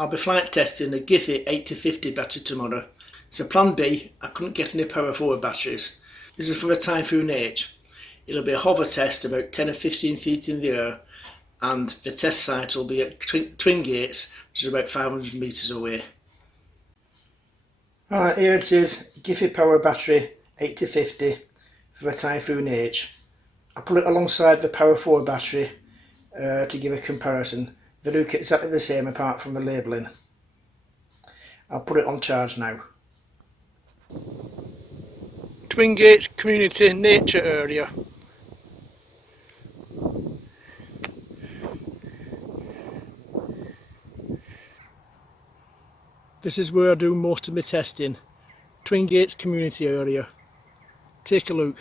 I'll be flight testing the Gifi 8050 battery tomorrow. So plan B, I couldn't get any power forward batteries. This is for the Typhoon H. It'll be a hover test about 10 or 15 feet in the air, and the test site will be at Twingates, which is about 500 metres away. Alright, here it is, Gifi power battery 8050 for the Typhoon H. I put it alongside the power forward battery to give a comparison. They look exactly the same apart from the labelling. I'll put it on charge now. Twingates Community Nature Area. This is where I do most of my testing. Twingates Community Area. Take a look.